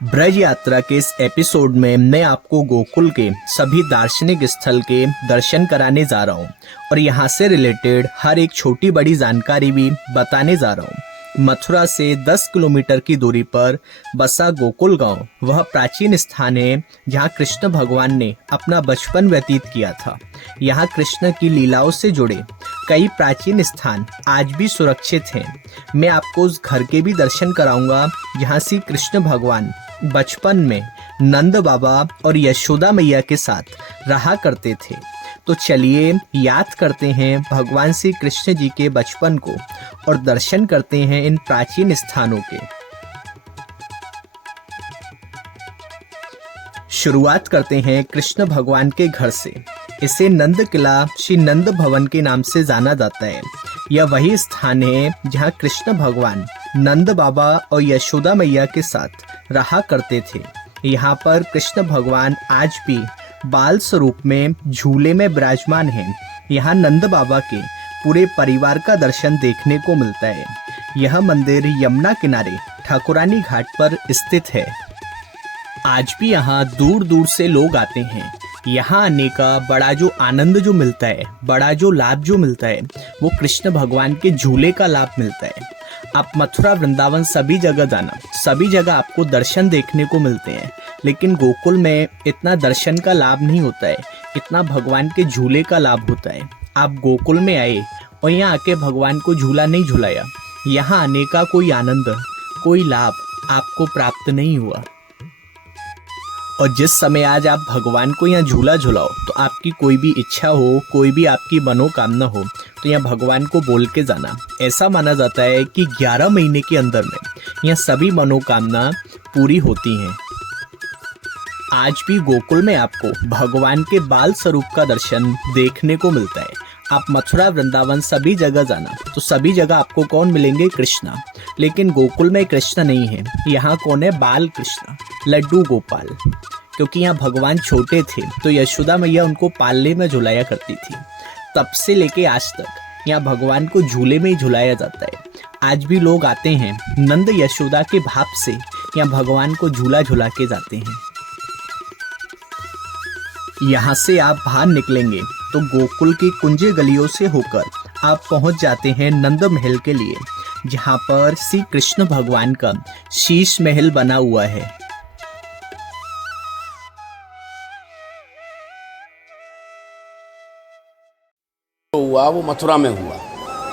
ब्रज यात्रा के इस एपिसोड में मैं आपको गोकुल के सभी दार्शनिक स्थल के दर्शन कराने जा रहा हूँ और यहाँ से रिलेटेड हर एक छोटी बड़ी जानकारी भी बताने जा रहा हूँ। मथुरा से 10 किलोमीटर की दूरी पर बसा गोकुल गांव वह प्राचीन स्थान है जहां कृष्ण भगवान ने अपना बचपन व्यतीत किया था। यहां कृष्ण की लीलाओं से जुड़े कई प्राचीन स्थान आज भी सुरक्षित हैं। मैं आपको उस घर के भी दर्शन कराऊंगा जहां श्री कृष्ण भगवान बचपन में नंद बाबा और यशोदा मैया के साथ रहा करते थे। तो चलिए याद करते हैं भगवान श्री कृष्ण जी के बचपन को और दर्शन करते हैं इन प्राचीन स्थानों के। शुरुआत करते हैं कृष्ण भगवान के घर से। इसे नंद किला श्री नंद भवन के नाम से जाना जाता है। यह वही स्थान है जहां कृष्ण भगवान नंद बाबा और यशोदा मैया के साथ रहा करते थे। यहाँ पर कृष्ण भगवान आज भी बाल स्वरूप में झूले में विराजमान हैं। यहाँ नंद बाबा के पूरे परिवार का दर्शन देखने को मिलता है। यह मंदिर यमुना किनारे ठाकुरानी घाट पर स्थित है। आज भी यहाँ दूर दूर से लोग आते हैं। यहाँ आने का बड़ा जो आनंद जो मिलता है, बड़ा जो लाभ जो मिलता है, वो कृष्ण भगवान के झूले का लाभ मिलता है। आप मथुरा वृंदावन सभी जगह जाना, सभी जगह आपको दर्शन देखने को मिलते हैं, लेकिन गोकुल में इतना दर्शन का लाभ नहीं होता है, इतना भगवान के झूले का लाभ होता है। आप गोकुल में आए और यहाँ आके भगवान को झूला नहीं झुलाया, यहाँ आने का कोई आनंद, कोई लाभ आपको प्राप्त नहीं हुआ। और जिस समय आज आप भगवान को यहाँ झूला झुलाओ तो आपकी कोई भी इच्छा हो, कोई भी आपकी मनोकामना हो तो यहाँ भगवान को बोल के जाना। ऐसा माना जाता है कि 11 महीने के अंदर में यहाँ सभी मनोकामना पूरी होती हैं। आज भी गोकुल में आपको भगवान के बाल स्वरूप का दर्शन देखने को मिलता है। आप मथुरा वृंदावन सभी जगह जाना तो सभी जगह आपको कौन मिलेंगे? कृष्णा। लेकिन गोकुल में कृष्ण नहीं है, यहाँ कौन है? बाल कृष्ण, लड्डू गोपाल। क्योंकि यहाँ भगवान छोटे थे तो यशोदा मैया उनको पालने में झुलाया करती थी। तब से लेके आज तक यहाँ भगवान को झूले में ही झुलाया जाता है। आज भी लोग आते हैं, नंद यशोदा के भाव से यहाँ भगवान को झूला झुला के जाते हैं। यहाँ से आप बाहर निकलेंगे तो गोकुल की कुंजे गलियों से होकर आप पहुंच जाते हैं नंद महल के लिए, जहां पर श्री कृष्ण भगवान का शीश महल बना हुआ है। हुआ वो मथुरा में हुआ।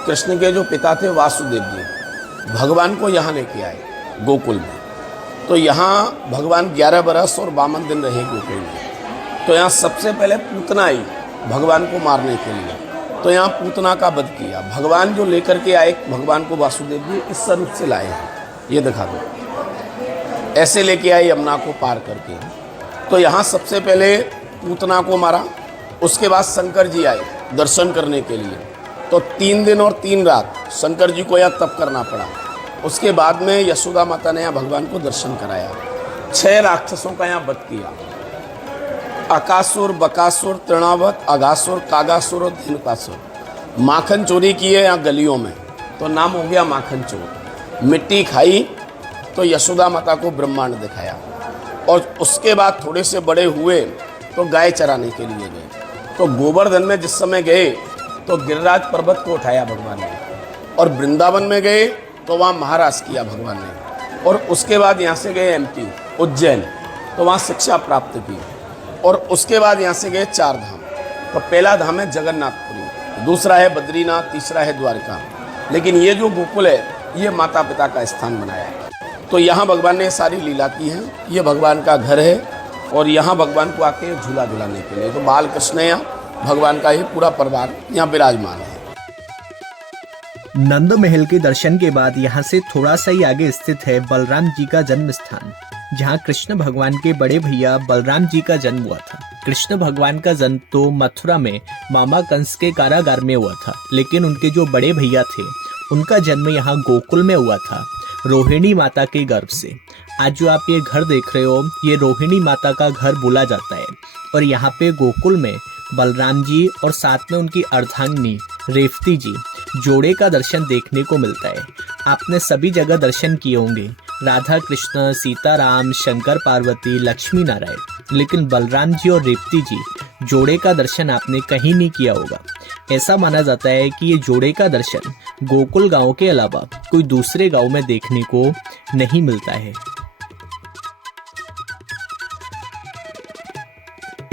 कृष्ण के जो पिता थे वासुदेव जी भगवान को यहाँ लेके आए गोकुल में। तो यहाँ भगवान 11 बरस और 52 दिन रहे गोकुल में। तो यहाँ सबसे पहले पूतना आई भगवान को मारने के लिए। तो यहाँ पूतना का वध किया। भगवान जो लेकर के आए भगवान को वासुदेव जी इस स्वरूप से लाए हैं, ये दिखा दो, ऐसे लेके आए यमुना को पार करके। तो यहाँ सबसे पहले पूतना को मारा। उसके बाद शंकर जी आए दर्शन करने के लिए। तो 3 दिन और 3 रात शंकर जी को यहाँ तप करना पड़ा। उसके बाद में यशोदा माता ने यहाँ भगवान को दर्शन कराया। 6 राक्षसों का यहाँ वध किया। अकासुर, बकासुर, तृणावत, अगासुर, कागासुर और धेनुकासुर। माखन चोरी किए यहाँ गलियों में तो नाम हो गया माखन चोर। मिट्टी खाई तो यशोदा माता को ब्रह्मांड दिखाया। और उसके बाद थोड़े से बड़े हुए तो गाय चराने के लिए गए। तो गोवर्धन में जिस समय गए तो गिरिराज पर्वत को उठाया भगवान ने। और वृंदावन में गए तो वहाँ महाराज किया भगवान ने। और उसके बाद यहाँ से गए MP उज्जैन, तो वहाँ शिक्षा प्राप्त की। और उसके बाद यहाँ से गए 4 धाम। तो पहला धाम है जगन्नाथपुरी, दूसरा है बद्रीनाथ, तीसरा है द्वारका। लेकिन ये जो गोकुल है ये माता पिता का स्थान बनाया है। तो यहाँ भगवान ने सारी लीला की है। ये भगवान का घर है और यहाँ भगवान को आके झूला झुलाने के लिए तो बाल कृष्ण यहाँ भगवान का ही पूरा परिवार यहाँ विराजमान है। नंद महल के दर्शन के बाद यहाँ से थोड़ा सा ही आगे स्थित है बलराम जी का जन्म स्थान, जहाँ कृष्ण भगवान के बड़े भैया बलराम जी का जन्म हुआ था। कृष्ण भगवान का जन्म तो मथुरा में मामा कंस के कारागार में हुआ था, लेकिन उनके जो बड़े भैया थे उनका जन्म यहाँ गोकुल में हुआ था, रोहिणी माता के गर्भ से। आज जो आप ये घर देख रहे हो ये रोहिणी माता का घर बोला जाता है। और यहाँ पे गोकुल में बलराम जी और साथ में उनकी अर्धांगिनी रेवती जी जोड़े का दर्शन देखने को मिलता है। आपने सभी जगह दर्शन किए होंगे, राधा कृष्ण, सीताराम, शंकर पार्वती, लक्ष्मी नारायण, लेकिन बलराम जी और रेवती जी जोड़े का दर्शन आपने कहीं नहीं किया होगा। ऐसा माना जाता है कि ये जोड़े का दर्शन गोकुल गांव के अलावा कोई दूसरे गांव में देखने को नहीं मिलता है।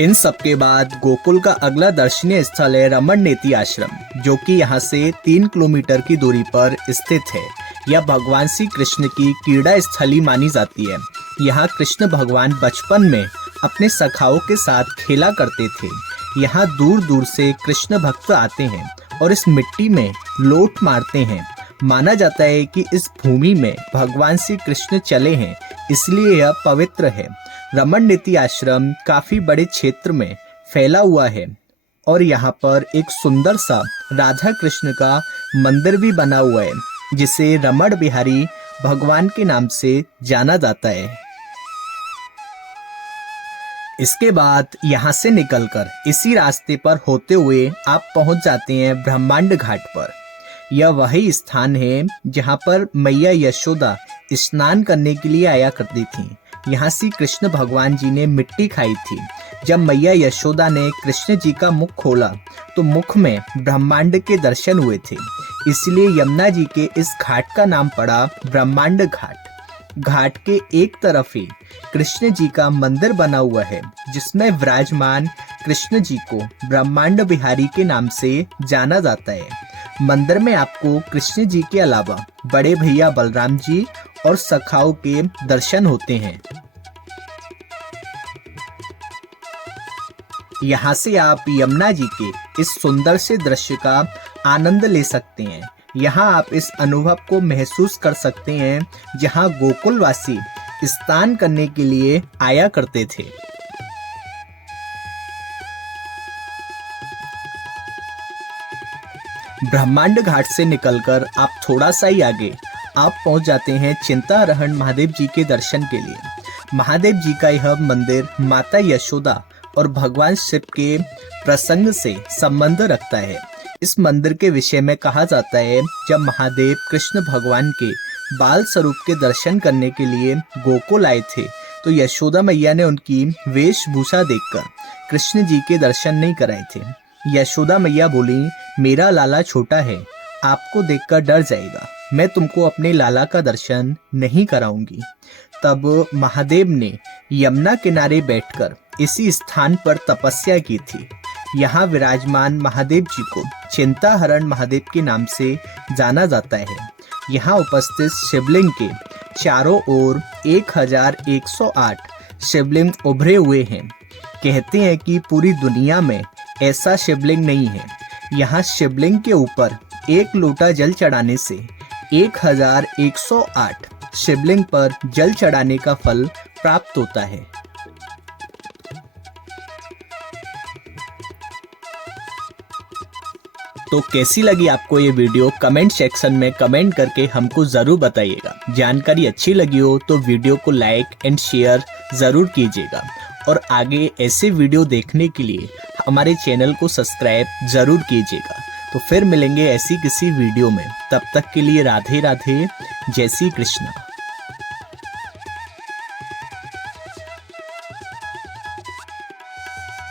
इन सब के बाद गोकुल का अगला दर्शनीय स्थल है रमण नेति आश्रम, जो कि यहाँ से 3 किलोमीटर की दूरी पर स्थित है। यह भगवान श्री कृष्ण की क्रीड़ा स्थली मानी जाती है। यहाँ कृष्ण भगवान बचपन में अपने सखाओं के साथ खेला करते थे। यहाँ दूर दूर से कृष्ण भक्त आते हैं और इस मिट्टी में लोट मारते हैं। माना जाता है कि इस भूमि में भगवान श्री कृष्ण चले हैं, इसलिए यह पवित्र है। रमण नेति आश्रम काफी बड़े क्षेत्र में फैला हुआ है और यहाँ पर एक सुंदर सा राधा कृष्ण का मंदिर भी बना हुआ है, जिसे रमण बिहारी भगवान के नाम से जाना जाता है। इसके बाद यहाँ से निकलकर इसी रास्ते पर होते हुए आप पहुंच जाते हैं ब्रह्मांड घाट पर। यह वही स्थान है जहाँ पर मैया यशोदा स्नान करने के लिए आया करती थी। यहाँ से कृष्ण भगवान जी ने मिट्टी खाई थी। जब मैया यशोदा ने कृष्ण जी का मुख खोला तो मुख में ब्रह्मांड के दर्शन हुए थे, इसलिए यमुना जी के इस घाट का नाम पड़ा ब्रह्मांड घाट। घाट के एक तरफ ही कृष्ण जी का मंदिर बना हुआ है, जिसमें विराजमान कृष्ण जी को ब्रह्मांड बिहारी के नाम से जाना जाता है। मंदिर में आपको कृष्ण जी के अलावा बड़े भैया बलराम जी और सखाओं के दर्शन होते हैं। यहाँ से आप यमुना जी के इस सुंदर से दृश्य का आनंद ले सकते हैं। यहाँ आप इस अनुभव को महसूस कर सकते हैं जहाँ गोकुलवासी स्नान करने के लिए आया करते थे। ब्रह्मांड घाट से निकलकर आप थोड़ा सा ही आगे आप पहुंच जाते हैं चिंताहरण महादेव जी के दर्शन के लिए। महादेव जी का यह मंदिर माता यशोदा और भगवान शिव के प्रसंग से संबंध रखता है। इस मंदिर के विषय में कहा जाता है, जब महादेव कृष्ण भगवान के बाल स्वरूप के दर्शन करने के लिए गोकुल आए थे तो यशोदा मैया ने उनकी वेशभूषा देखकर कृष्ण जी के दर्शन नहीं कराए थे। यशोदा मैया बोली, मेरा लाला छोटा है, आपको देखकर डर जाएगा, मैं तुमको अपने लाला का दर्शन नहीं कराऊंगी। तब महादेव ने यमुना किनारे बैठकर इसी स्थान पर तपस्या की थी। यहाँ विराजमान महादेव जी को चिंताहरण महादेव के नाम से जाना जाता है। यहाँ उपस्थित शिवलिंग के चारों ओर 1108 शिवलिंग उभरे हुए हैं। कहते हैं कि पूरी दुनिया में ऐसा शिवलिंग नहीं है। यहाँ शिवलिंग के ऊपर 1 लोटा जल चढ़ाने से 1108 शिवलिंग पर जल चढ़ाने का फल प्राप्त होता है। तो कैसी लगी आपको ये वीडियो, कमेंट सेक्शन में कमेंट करके हमको ज़रूर बताइएगा। जानकारी अच्छी लगी हो तो वीडियो को लाइक एंड शेयर ज़रूर कीजिएगा और आगे ऐसे वीडियो देखने के लिए हमारे चैनल को सब्सक्राइब ज़रूर कीजिएगा। तो फिर मिलेंगे ऐसी किसी वीडियो में, तब तक के लिए राधे राधे, जय श्री कृष्ण।